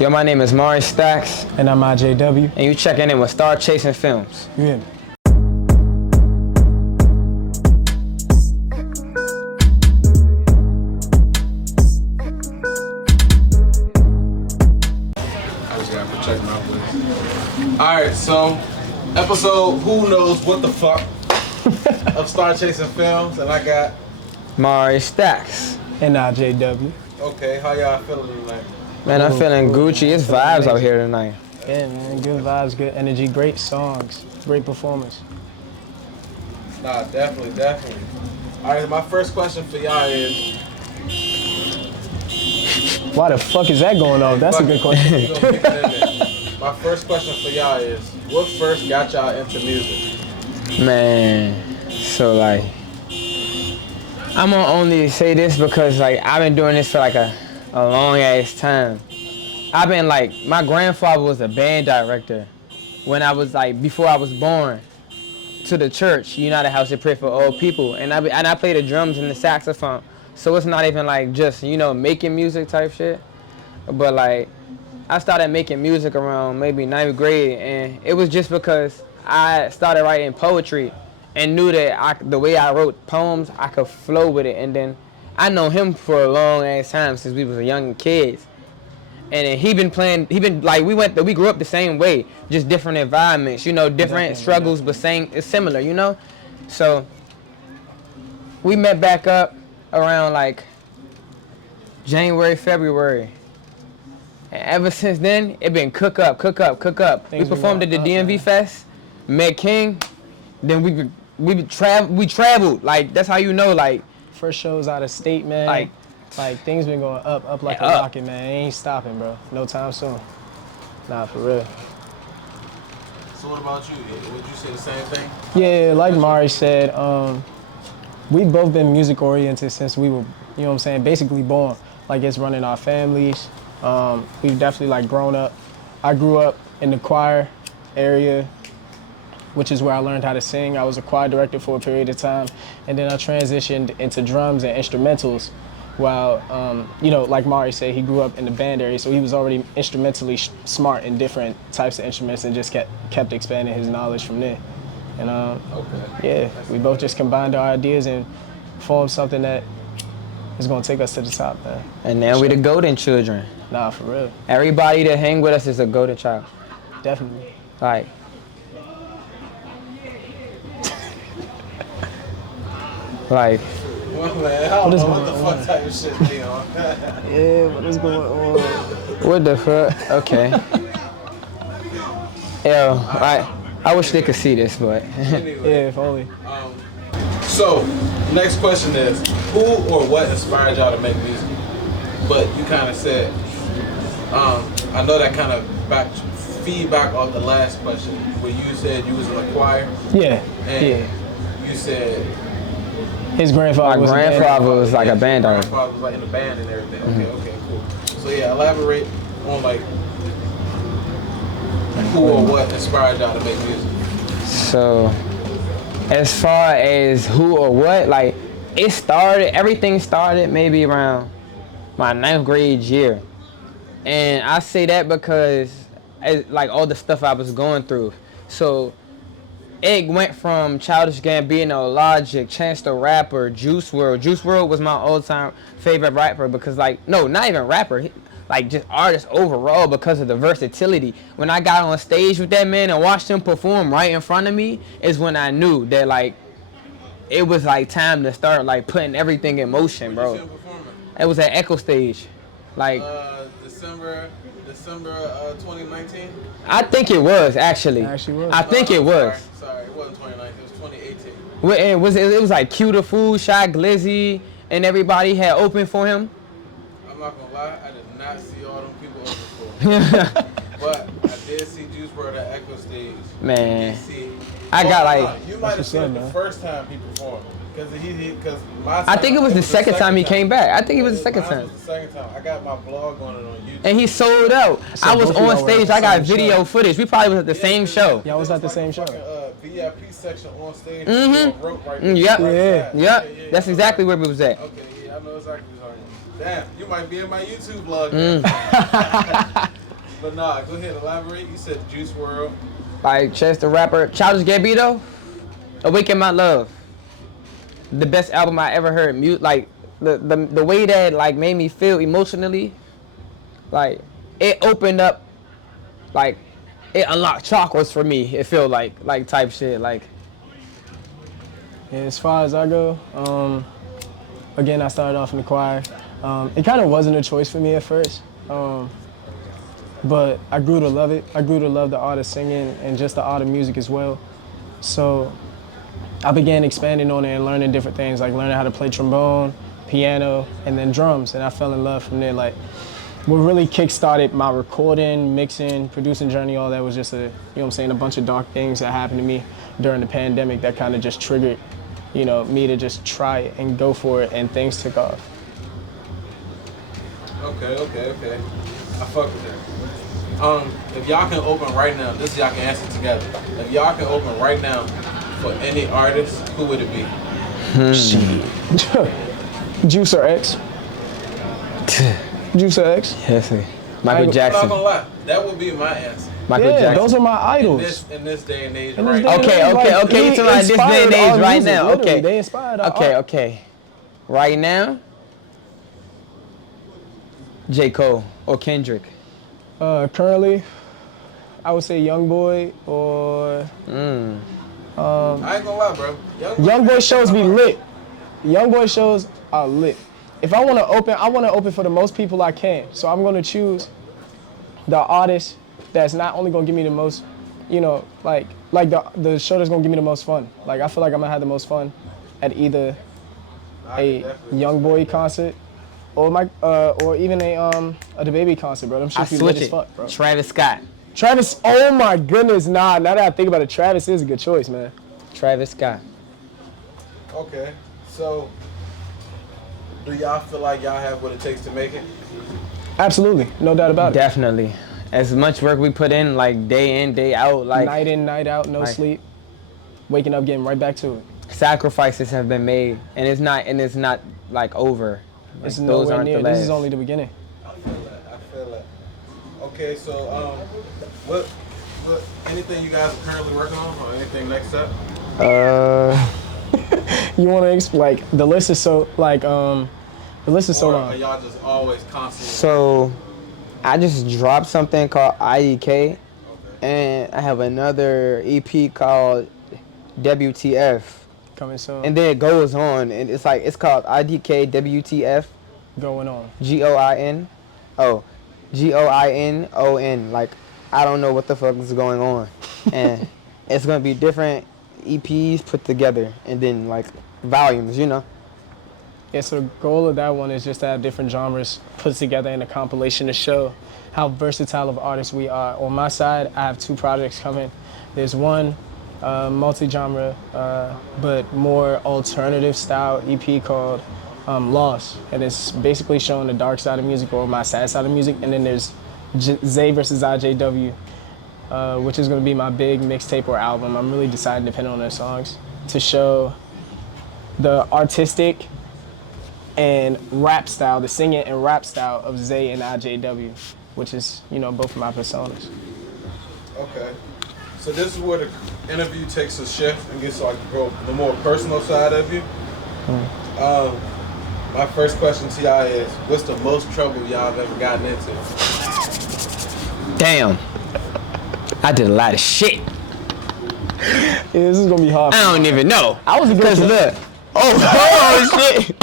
Yo, my name is Mari Stacks. And I'm IJW. And you checking in with Star Chasing Films. You hear me? I just gotta protect my voice. Alright, so episode Who Knows What the Fuck of Star Chasing Films, and I got Mari Stacks. And IJW. okay, how y'all feeling tonight? Man, I'm feeling Gucci. It's vibes out here tonight. Yeah, man. Good vibes, good energy, great songs, great performance. Nah, definitely. Alright, my first question for y'all is Why the fuck is that going on? That's a good question. we gonna kick it in there. My first question for y'all is what first got y'all into music? Man, so like, I'm gonna only say this because like I've been doing this for like a long ass time. I've been like, my grandfather was a band director when I was like, before I was born, to the church, United House to Pray for Old People. And I play the drums and the saxophone. So it's not even like just, making music type shit. But like, I started making music around maybe 9th grade, and it was just because I started writing poetry and knew that the way I wrote poems, I could flow with it. And then I know him for a long ass time since we was young kids. And then we grew up the same way, just different environments, different struggles, but it's similar, So we met back up around like January, February. And ever since then, it been cook up. We performed at the DMV Fest, met King, then we traveled. Like, that's how like. First shows out of state, man. Like things been going up like a rocket, man. It ain't stopping, bro. No time soon. Nah, for real. So what about you? Would you say the same thing? Yeah, like Mari said, we've both been music oriented since we were, basically born. Like, it's running our families. We've definitely like grown up. I grew up in the choir area, which is where I learned how to sing. I was a choir director for a period of time, and then I transitioned into drums and instrumentals. While, like Mari said, he grew up in the band area, so he was already instrumentally smart in different types of instruments and just kept expanding his knowledge from there. And we both just combined our ideas and formed something that is gonna take us to the top, man. And now we the golden children. Nah, for real. Everybody that hang with us is a golden child. Definitely. Like. Like. Well, man, I don't know what the fuck type of shit they on. Yeah, what is going on? What the fuck? Okay. Yo, I wish they could see this, but. Anyway, Yeah, if only. So, next question is, who or what inspired y'all to make music? But you kind of said, I know that kind of feedback off the last question, where you said you was in a choir. Yeah, and you said his grandfather was like a band director. His grandfather was like in the band and everything. Okay, cool. So yeah, elaborate on like who or what inspired y'all to make music. So, as far as who or what, like everything started maybe around my 9th grade year. And I say that because like all the stuff I was going through. So it went from Childish Gambino, Logic, Chance the Rapper, Juice WRLD. Juice WRLD was my all-time favorite rapper because not even rapper, just artist overall because of the versatility. When I got on stage with that man and watched him perform right in front of me is when I knew that it was time to start putting everything in motion, bro. When you see him performing? It was at Echo Stage. December 2019? I think it was actually. I think it was. Sorry, it wasn't 2019. It was 2018. It was like Q the Fool, Shy Glizzy, and everybody had opened for him. I'm not gonna lie, I did not see all them people open for. But I did see Juice WRLD at Echo Stage. Man, you might have seen it the first time he performed. I think it was the second time he came back. I think it was the second time. It was the second time. I got my blog on it on YouTube. And he sold out. I was on stage. I got video footage. We probably was at the same show. Y'all was at the same show. VIP section on stage. Mm-hmm. Yep. That's exactly where we was at. Okay, yeah, I know exactly what you're talking about. Damn, you might be in my YouTube vlog. But nah, go ahead, elaborate. You said Juice WRLD. Like Chance the Rapper, Childish Gambino, Awaken My Love. The best album I ever heard. Like the way that like made me feel emotionally, like it opened up, like it unlocked chakras for me. It feel like type shit. Like Yeah, as far as I go, again, I started off in the choir. It kind of wasn't a choice for me at first, but I grew to love it. I grew to love the art of singing and just the art of music as well. So I began expanding on it and learning different things, like learning how to play trombone, piano, and then drums, and I fell in love from there. Like, what really kick-started my recording, mixing, producing journey, all that was just a bunch of dark things that happened to me during the pandemic that kind of just triggered, me to just try it and go for it, and things took off. Okay. I fuck with that. If y'all can open right now, this y'all can answer together. If y'all can open right now for any artist, who would it be? Juice or X? Juice or X? yes, Michael Jackson. I'm not gonna lie, that would be my answer. Michael Jackson. Those are my idols. In this day and age, In this right? day and Okay. age, like, You talking about this day and inspired age our right music, now? literally. Okay. They inspired our art. Okay. Right now, J. Cole or Kendrick. Currently, I would say YoungBoy or I ain't gonna lie, bro. YoungBoy shows be lit. YoungBoy shows are lit. If I want to open for the most people I can. So I'm gonna choose the artist that's not only gonna give me the most, like the show that's gonna give me the most fun. Like I feel like I'm gonna have the most fun at either a YoungBoy concert or even a DaBaby concert, bro. Them I shit be lit switch as it. fuck, bro. Travis Scott. Travis, oh my goodness, nah. Now that I think about it, Travis is a good choice, man. Travis Scott. Okay, so do y'all feel like y'all have what it takes to make it? Absolutely, no doubt about it. Definitely. As much work we put in, like day in, day out, like Night in, night out, no sleep. Waking up, getting right back to it. sacrifices have been made, and it's not like over. Like, It's those nowhere aren't the near. This is last. only the beginning. I feel that. Okay, so what anything you guys are currently working on, or anything next up? You want to like the list is so like the list is so Or long. are y'all just always constantly? So, I just dropped something called IEK, and I have another EP called WTF, Coming soon. and then it goes on, and it's called IDK WTF Going on. GOINON. Like, I don't know what the fuck is going on, and it's gonna be different EPs put together, and then like volumes, Yeah, so the goal of that one is just to have different genres put together in a compilation to show how versatile of artists we are. On my side, I have two projects coming. There's one multi-genre, but more alternative style EP called Lost. And it's basically showing the dark side of music or my sad side of music. And then there's Zay versus IJW, which is gonna be my big mixtape or album. I'm really deciding depending on their songs to show the artistic and rap style, the singing and rap style of Zay and IJW, which is, both of my personas. Okay. So this is where the interview takes a shift and gets like the more personal side of you. My first question to y'all is, what's the most trouble y'all have ever gotten into? damn. I did a lot of shit. Yeah, this is gonna be hard. I don't even know. I was a good kid. look. Oh shit.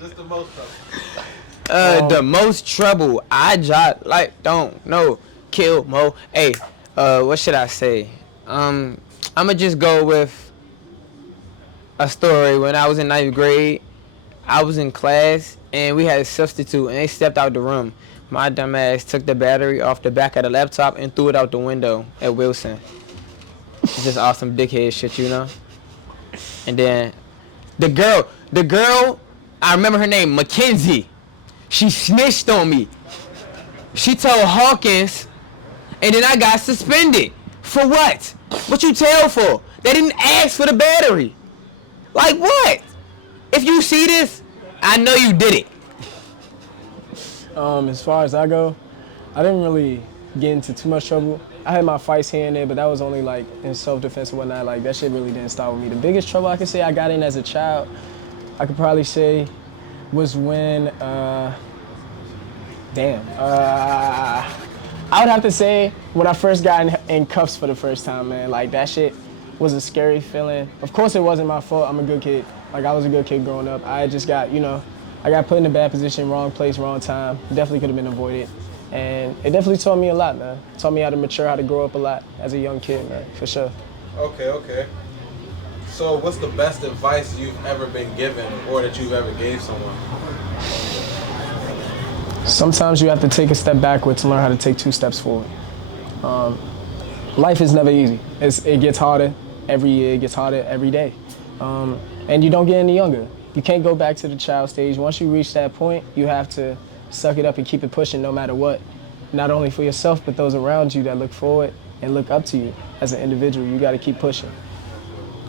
Just the most trouble. The most trouble I got, like, don't know, kill mo. Hey, what should I say? I'ma just go with a story. When I was in 9th grade, I was in class and we had a substitute and they stepped out the room. My dumb ass took the battery off the back of the laptop and threw it out the window at Wilson. It's just awesome dickhead shit, And then the girl, I remember her name, Mackenzie. She snitched on me. She told Hawkins, and then I got suspended. For what? What you tell for? They didn't ask for the battery. Like what? If you see this, I know you did it. As far as I go, I didn't really get into too much trouble. I had my fights here and there, but that was only like in self-defense and whatnot. Like that shit really didn't start with me. The biggest trouble I could say I got in as a child, I could probably say, was when, I would have to say when I first got in cuffs for the first time, man. Like that shit was a scary feeling. Of course it wasn't my fault. I'm a good kid. Like I was a good kid growing up. I just got, I got put in a bad position, wrong place, wrong time. Definitely could have been avoided. And it definitely taught me a lot, man. Taught me how to mature, how to grow up a lot as a young kid, man, for sure. Okay. So what's the best advice you've ever been given or that you've ever gave someone? Sometimes you have to take a step backward to learn how to take 2 steps forward. Life is never easy. It gets harder every year, it gets harder every day. And you don't get any younger. You can't go back to the child stage. Once you reach that point, you have to suck it up and keep it pushing no matter what. Not only for yourself, but those around you that look forward and look up to you as an individual. You gotta keep pushing.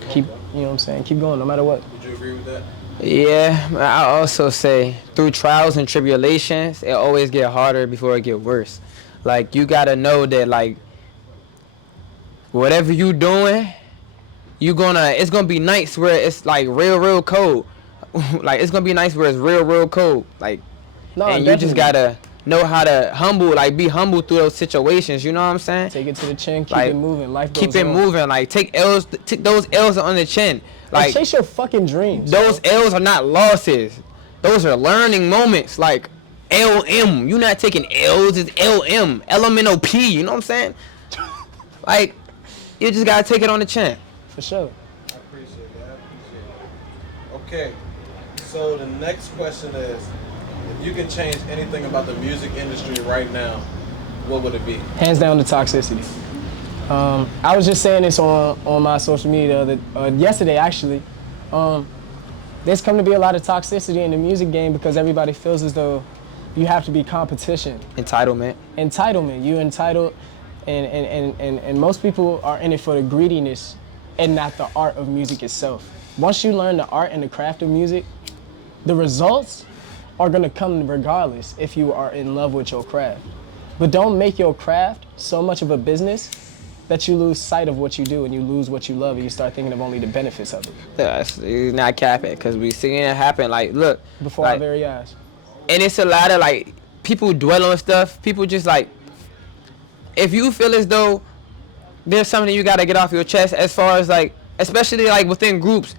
Keep going no matter what. Would you agree with that? Yeah, I also say through trials and tribulations, it always get harder before it get worse. Like you gotta know that like whatever you doing, it's gonna be nights where it's like real cold. Like it's gonna be nights where it's real cold. Like and you just gotta know how to be humble through those situations. You know what I'm saying? Take it to the chin, keep it moving. Life goes on. Keep it moving. Like take those L's on the chin. Like and chase your fucking dreams. Those L's are not losses. Those are learning moments. Like LM. You not taking L's, it's LM. LMNOP. You know what I'm saying? Like you just gotta take it on the chin. For sure. I appreciate that. Okay. So the next question is, if you can change anything about the music industry right now, what would it be? Hands down to Toxicity. I was just saying this on my social media yesterday, actually. There's come to be a lot of toxicity in the music game because everybody feels as though you have to be competition. Entitlement. You entitled, and most people are in it for the greediness and not the art of music itself. Once you learn the art and the craft of music, the results are gonna come regardless if you are in love with your craft. But don't make your craft so much of a business that you lose sight of what you do and you lose what you love and you start thinking of only the benefits of it. You're not capping, because we seeing it happen. Like, look. Before our very eyes. And it's a lot of, like, people dwell on stuff. People just, like, if you feel as though there's something you got to get off your chest as far as, like, especially, like, within groups,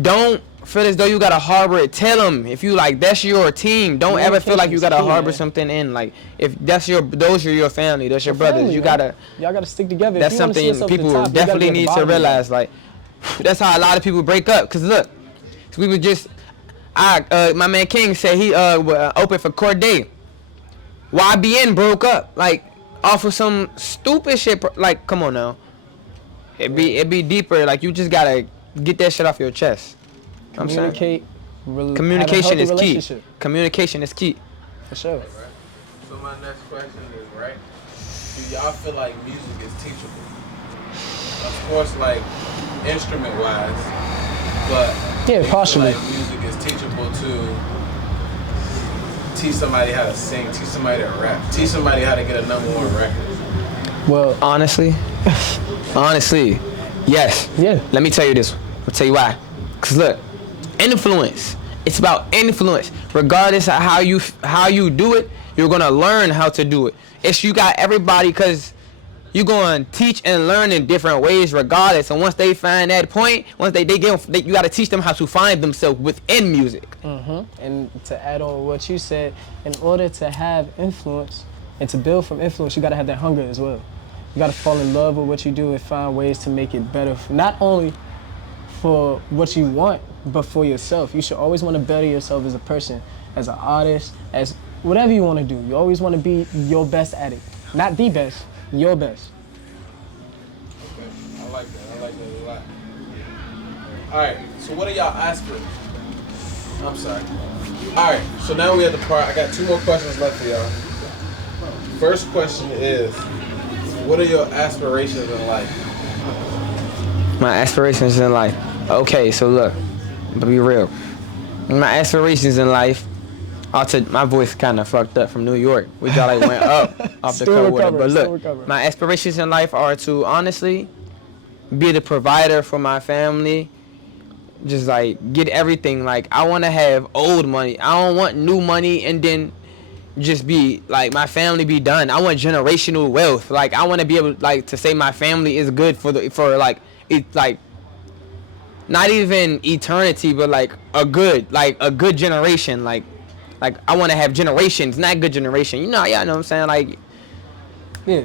don't feel as though you got to harbor it. Tell them if you, like, that's your team. Don't ever feel like you got to harbor something in. Like, if those are your family, those your brothers. Family, you got to. Y'all got to stick together. That's something people definitely need to realize. Like, that's how a lot of people break up. Because, look, we were just, my man King said he opened for Corday. YBN broke up. Like, off of some stupid shit. Like, come on now. It be deeper. Like, you just got to get that shit off your chest. Communicate. Communication is key. Communication is key. For sure. Right. So my next question is, right, do y'all feel like music is teachable? Of course, like, instrument-wise, but yeah, partially. Like music is teachable to teach somebody how to sing, teach somebody to rap, teach somebody how to get a #1 record. Well, honestly, yes. Yeah. Let me tell you this. I'll tell you why. Cause look, influence. It's about influence. Regardless of how you do it, you're gonna learn how to do it. It's you got everybody, cause you're gonna teach and learn in different ways regardless. And once they find that point, once you gotta teach them how to find themselves within music. Mm-hmm. And to add on what you said, in order to have influence and to build from influence, you gotta have that hunger as well. You gotta fall in love with what you do and find ways to make it better, not only for what you want, but for yourself. You should always want to better yourself as a person, as an artist, as whatever you want to do. You always want to be your best at it. Not the best, your best. Okay, I like that a lot. Alright, so what are y'all aspirations? I'm sorry. Alright, so now we're at the part, I got 2 more questions left for y'all. First question is, what are your aspirations in life? My aspirations in life. Okay, so look, to be real. My aspirations in life My voice kind of fucked up from New York. We got like went up off the Still cut with it. recovering, But still look, recovering. my aspirations in life are to honestly be the provider for my family. Just like get everything. Like I want to have old money. I don't want new money and then just be like my family be done. I want generational wealth. Like I want to be able like to say my family is good for like it like not even eternity, but like a good generation. Like I want to have generations, not good generation. You know, yeah, I know what I'm saying. Like Yeah.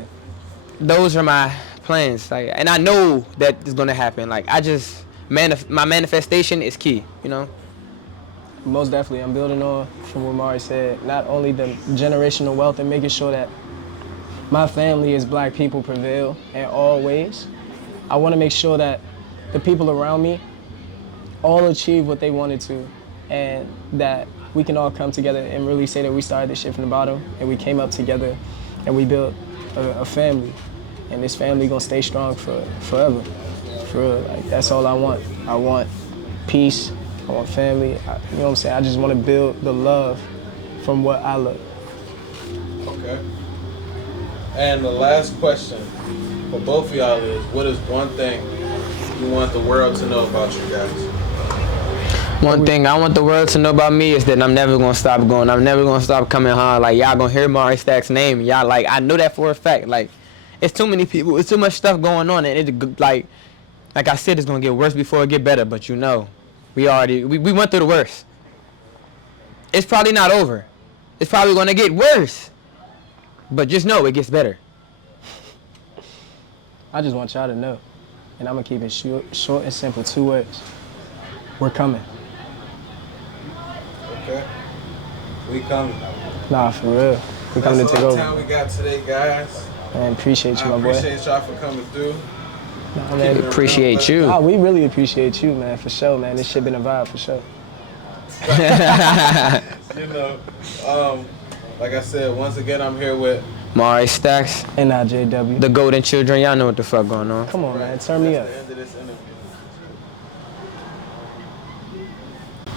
those are my plans. Like, and I know that is gonna happen. Like I just my manifestation is key. You know. Most definitely, I'm building on from what Mari said. Not only the generational wealth and making sure that my family as black people prevail in all ways. I want to make sure that the people around me all achieve what they wanted to, and that we can all come together and really say that we started this shit from the bottom and we came up together and we built a family. And this family gonna stay strong forever. For real, like that's all I want. I want peace. I want family. You know what I'm saying? I just want to build the love from what I love. Okay. And the last question for both of y'all is, what is one thing you want the world to know about you guys? One thing I want the world to know about me is that I'm never gonna stop going. I'm never gonna stop coming hard. Like y'all gonna hear Mari Stack's name. Y'all like I know that for a fact. Like it's too many people. It's too much stuff going on, and it like I said, it's gonna get worse before it get better. But you know, we went through the worst. It's probably not over. It's probably gonna get worse. But just know it gets better. I just want y'all to know, and I'm gonna keep it short and simple. 2 words. We're coming. Okay. We coming. Nah, for real. We're coming to take That's all over. the time we got today, guys. Man, appreciate you, my boy. I appreciate y'all for coming through. Nah, man. Appreciate you. Nah, we really appreciate you, man, for sure, man. This shit been a vibe, for sure. You know, like I said, once again, I'm here with Mari Stacks, And JW. the Golden Children. Y'all know what the fuck going on. Come on, man. Turn me up. That's the end of this interview.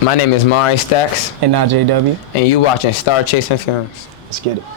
My name is Mari Stacks, And JW. and you watching Star Chasing Films. Let's get it.